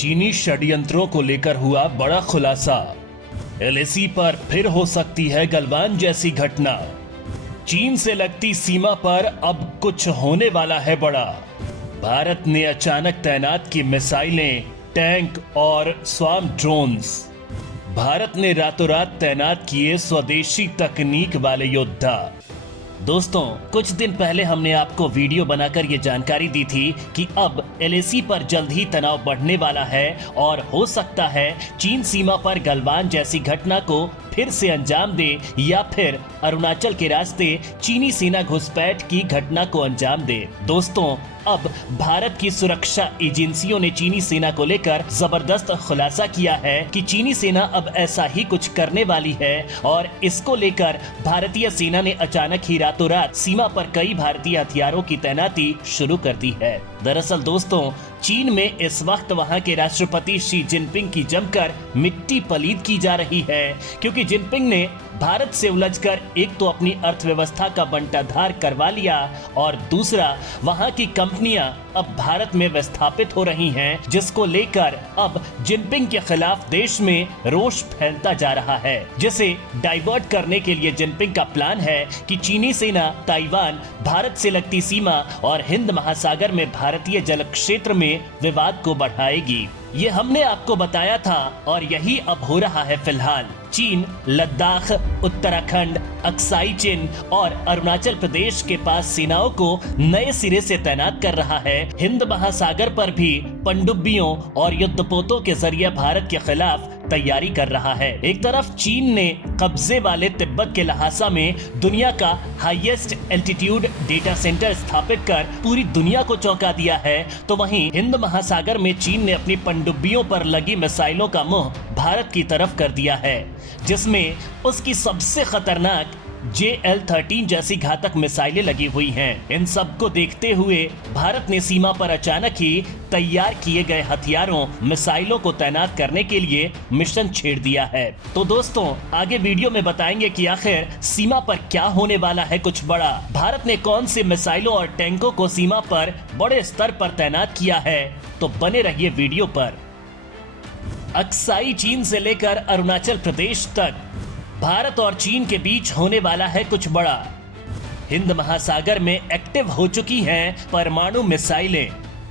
चीनी षड्यंत्रों को लेकर हुआ बड़ा खुलासा। एलएसी पर फिर हो सकती है गलवान जैसी घटना। चीन से लगती सीमा पर अब कुछ होने वाला है बड़ा। भारत ने अचानक तैनात की मिसाइलें, टैंक और स्वाम ड्रोन्स। भारत ने रातों रात तैनात किए स्वदेशी तकनीक वाले योद्धा। दोस्तों, कुछ दिन पहले हमने आपको वीडियो बनाकर ये जानकारी दी थी कि अब एलएसी पर जल्द ही तनाव बढ़ने वाला है और हो सकता है चीन सीमा पर गलवान जैसी घटना को फिर से अंजाम दे या फिर अरुणाचल के रास्ते चीनी सेना घुसपैठ की घटना को अंजाम दे। दोस्तों, अब भारत की सुरक्षा एजेंसियों ने चीनी सेना को लेकर जबरदस्त खुलासा किया है कि चीनी सेना अब ऐसा ही कुछ करने वाली है और इसको लेकर भारतीय सेना ने अचानक ही रातों रात सीमा पर कई भारतीय हथियारों की तैनाती शुरू कर दी है। दरअसल दोस्तों, चीन में इस वक्त वहां के राष्ट्रपति शी जिनपिंग की जमकर मिट्टी पलीद की जा रही है, क्योंकि जिनपिंग ने भारत से उलझकर एक तो अपनी अर्थव्यवस्था का बंटाधार करवा लिया और दूसरा वहां की कंपनियां अब भारत में विस्थापित हो रही हैं, जिसको लेकर अब जिनपिंग के खिलाफ देश में रोष फैलता जा रहा है, जिसे डाइवर्ट करने के लिए जिनपिंग का प्लान है कि चीनी सेना ताइवान, भारत से लगती सीमा और हिंद महासागर में भारतीय जल क्षेत्र में विवाद को बढ़ाएगी। ये हमने आपको बताया था और यही अब हो रहा है फिलहाल। चीन लद्दाख, उत्तराखंड, अक्साई चिन और अरुणाचल प्रदेश के पास सेनाओं को नए सिरे से तैनात कर रहा है। हिंद महासागर पर भी पनडुब्बियों और युद्धपोतों के जरिए भारत के खिलाफ तैयारी कर रहा है। एक तरफ चीन ने कब्जे वाले तिब्बत के लहासा में दुनिया का हाईएस्ट एल्टीट्यूड डेटा सेंटर स्थापित कर पूरी दुनिया को चौंका दिया है, तो वहीं हिंद महासागर में चीन ने अपनी पनडुब्बियों पर लगी मिसाइलों का मुंह भारत की तरफ कर दिया है, जिसमें उसकी सबसे खतरनाक JL-13 जैसी घातक मिसाइलें लगी हुई हैं। इन सब को देखते हुए भारत ने सीमा पर अचानक ही तैयार किए गए हथियारों, मिसाइलों को तैनात करने के लिए मिशन छेड़ दिया है। तो दोस्तों, आगे वीडियो में बताएंगे कि आखिर सीमा पर क्या होने वाला है कुछ बड़ा। भारत ने कौन से मिसाइलों और टैंकों को सीमा पर बड़े स्तर पर तैनात किया है, तो बने रहिए वीडियो पर। अक्साई चीन से लेकर अरुणाचल प्रदेश तक भारत और चीन के बीच होने वाला है कुछ बड़ा। हिंद महासागर में एक्टिव हो चुकी हैं परमाणु मिसाइलें।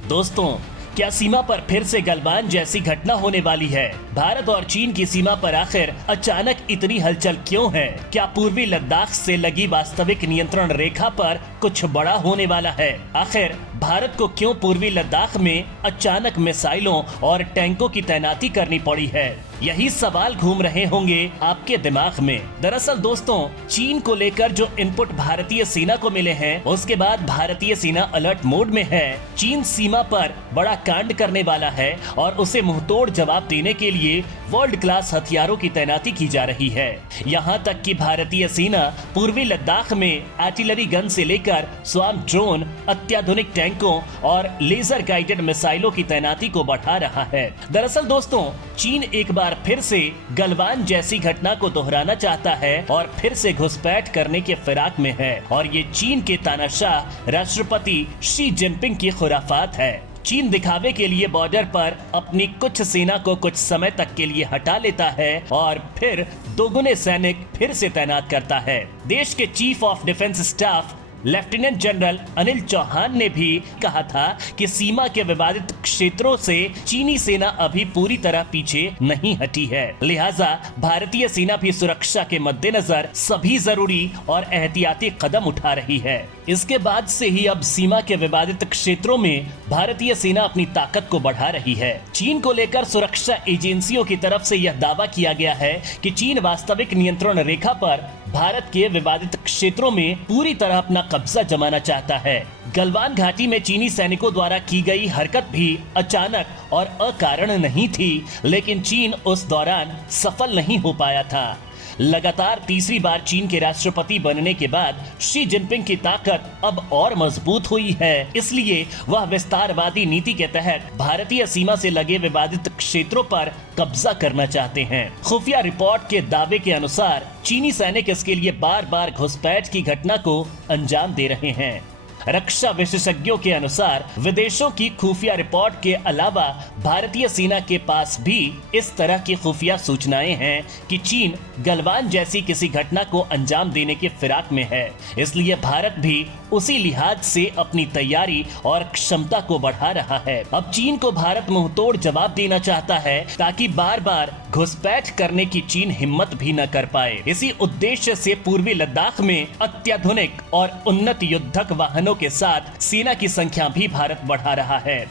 दोस्तों, क्या सीमा पर फिर से गलवान जैसी घटना होने वाली है? भारत और चीन की सीमा पर आखिर अचानक इतनी हलचल क्यों है? क्या पूर्वी लद्दाख से लगी वास्तविक नियंत्रण रेखा पर कुछ बड़ा होने वाला है? आखिर भारत को क्यों पूर्वी लद्दाख में अचानक मिसाइलों और टैंकों की तैनाती करनी पड़ी है? यही सवाल घूम रहे होंगे आपके दिमाग में। दरअसल दोस्तों, चीन को लेकर जो इनपुट भारतीय सेना को मिले हैं, उसके बाद भारतीय सेना अलर्ट मोड में है। चीन सीमा पर बड़ा कांड करने वाला है और उसे मुंहतोड़ जवाब देने के लिए वर्ल्ड क्लास हथियारों की तैनाती की जा रही है। यहाँ तक कि भारतीय सेना पूर्वी लद्दाख में आर्टिलरी गन से लेकर स्वाम ड्रोन, अत्याधुनिक टैंकों और लेजर गाइडेड मिसाइलों की तैनाती को बढ़ा रहा है। दरअसल दोस्तों, चीन एक बार फिर से गलवान जैसी घटना को दोहराना चाहता है और फिर से घुसपैठ करने के फिराक में है, और ये चीन के तानाशाह राष्ट्रपति शी जिनपिंग की खुराफात है। चीन दिखावे के लिए बॉर्डर पर अपनी कुछ सेना को कुछ समय तक के लिए हटा लेता है और फिर दोगुने सैनिक फिर से तैनात करता है। देश के chief of defence staff lieutenant general Anil Chauhan ने भी कहा था कि सीमा के विवादित क्षेत्रों से चीनी सेना अभी पूरी तरह पीछे नहीं हटी है, लिहाजा भारतीय सेना भी सुरक्षा के मद्देनजर सभी जरूरी और एहतियाती कदम उठा रही है। इसके बाद से ही अब सीमा के विवादित क्षेत्रों में भारतीय सेना अपनी ताकत को बढ़ा रही है। चीन को लेकर सुरक्षा एजेंसियों की तरफ से यह दावा किया गया है कि चीन वास्तविक नियंत्रण रेखा पर भारत के विवादित क्षेत्रों में पूरी तरह अपना कब्जा जमाना चाहता है। गलवान घाटी में चीनी सैनिकों द्वारा की गई हरकत भी अचानक और अकारण नहीं थी, लेकिन चीन उस दौरान सफल नहीं हो पाया था। लगातार तीसरी बार चीन के राष्ट्रपति बनने के बाद शी जिनपिंग की ताकत अब और मजबूत हुई है, इसलिए वह विस्तारवादी नीति के तहत भारतीय सीमा से लगे विवादित क्षेत्रों पर कब्जा करना चाहते हैं। खुफिया रिपोर्ट के दावे के अनुसार चीनी सैनिक इसके लिए बार बार घुसपैठ की घटना को अंजाम दे रहे हैं। रक्षा विशेषज्ञों के अनुसार विदेशों की खुफिया रिपोर्ट के अलावा भारतीय सेना के पास भी इस तरह की खुफिया सूचनाएं हैं कि चीन गलवान जैसी किसी घटना को अंजाम देने के फिराक में है। इसलिए भारत भी उसी लिहाज से अपनी तैयारी और क्षमता को बढ़ा रहा है। अब चीन को भारत मुंहतोड़ जवाब देना चाहता है ताकि बार बार घुसपैठ करने की चीन हिम्मत भी न कर पाए। इसी उद्देश्य से पूर्वी लद्दाख में अत्याधुनिक और उन्नत युद्धक वाहनों के साथ सेना की संख्या भी भारत बढ़ा रहा है।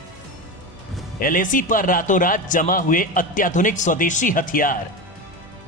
एलएसी पर रातों रात जमा हुए अत्याधुनिक स्वदेशी हथियार।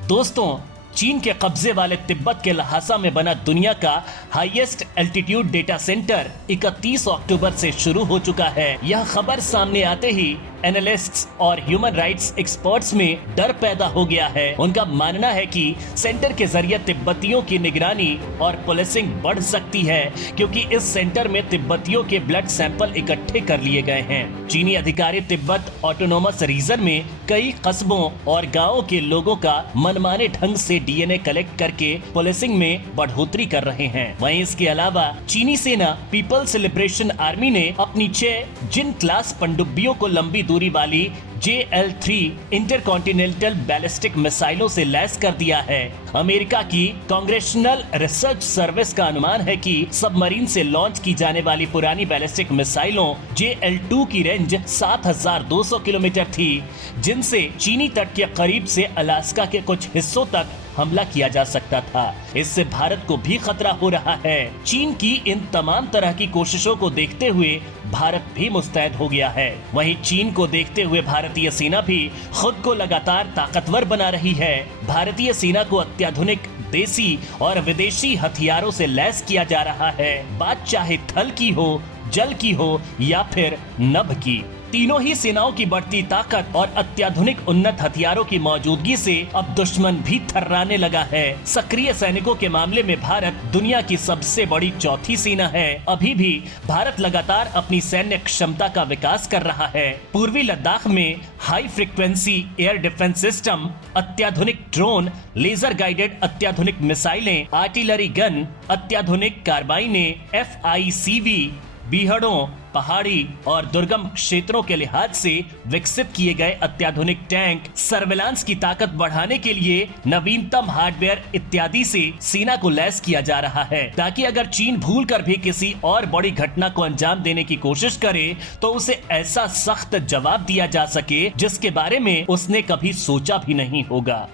दोस्तों, चीन के कब्जे वाले तिब्बत के लहासा में बना दुनिया का हाईएस्ट एल्टीट्यूड डेटा सेंटर 31 अक्टूबर से शुरू हो चुका है। यह खबर सामने आते ही एनालिस्ट्स और ह्यूमन राइट्स एक्सपर्ट्स में डर पैदा हो गया है। उनका मानना है कि सेंटर के जरिए तिब्बतियों की निगरानी और पुलिसिंग बढ़ सकती है, क्योंकि इस सेंटर में तिब्बतियों के ब्लड सैंपल इकट्ठे कर लिए गए हैं। चीनी अधिकारी तिब्बत ऑटोनोमस रीजन में कई कस्बों और गांवों के लोगों का मनमाने ढंग से डीएनए कलेक्ट करके पुलिसिंग में बढ़ोतरी कर रहे हैं। वहीं इसके अलावा चीनी सेना पीपल्स लिबरेशन आर्मी ने अपनी 6 जिन क्लास पनडुब्बियों को लंबी दूरी वाली JL-3 इंटरकॉन्टिनेंटल बैलिस्टिक मिसाइलों से लैस कर दिया है। अमेरिका की कांग्रेशनल रिसर्च सर्विस का अनुमान है कि सबमरीन से लॉन्च की जाने वाली पुरानी बैलिस्टिक मिसाइलों JL-2 की रेंज 7,200 किलोमीटर थी, जिनसे चीनी तट के करीब से अलास्का के कुछ हिस्सों तक हमला किया जा सकता था। इससे भारत को भी खतरा हो रहा है। चीन की इन तमाम तरह की कोशिशों को देखते हुए भारत भी मुस्तैद हो गया है। वहीं चीन को देखते हुए भारतीय सेना भी खुद को लगातार ताकतवर बना रही है। भारतीय सेना को अत्याधुनिक देसी और विदेशी हथियारों से लैस किया जा रहा है, बात चाहे थल की हो, जल की हो या फिर नभ की। तीनों ही सेनाओं की बढ़ती ताकत और अत्याधुनिक उन्नत हथियारों की मौजूदगी से अब दुश्मन भी थर्राने लगा है। सक्रिय सैनिकों के मामले में भारत दुनिया की सबसे बड़ी चौथी सेना है। अभी भी भारत लगातार अपनी सैन्य क्षमता का विकास कर रहा है। पूर्वी लद्दाख में high frequency air defence system, अत्याधुनिक ड्रोन, लेजर गाइडेड अत्याधुनिक मिसाइलें, आर्टिलरी गन, अत्याधुनिक कार्बाइनें, FICV, बीहड़ों, पहाड़ी और दुर्गम क्षेत्रों के लिहाज से विकसित किए गए अत्याधुनिक टैंक, सर्विलांस की ताकत बढ़ाने के लिए नवीनतम हार्डवेयर इत्यादि से सेना को लैस किया जा रहा है, ताकि अगर चीन भूलकर भी किसी और बड़ी घटना को अंजाम देने की कोशिश करे तो उसे ऐसा सख्त जवाब दिया जा सके जिसके बारे में उसने कभी सोचा भी नहीं होगा।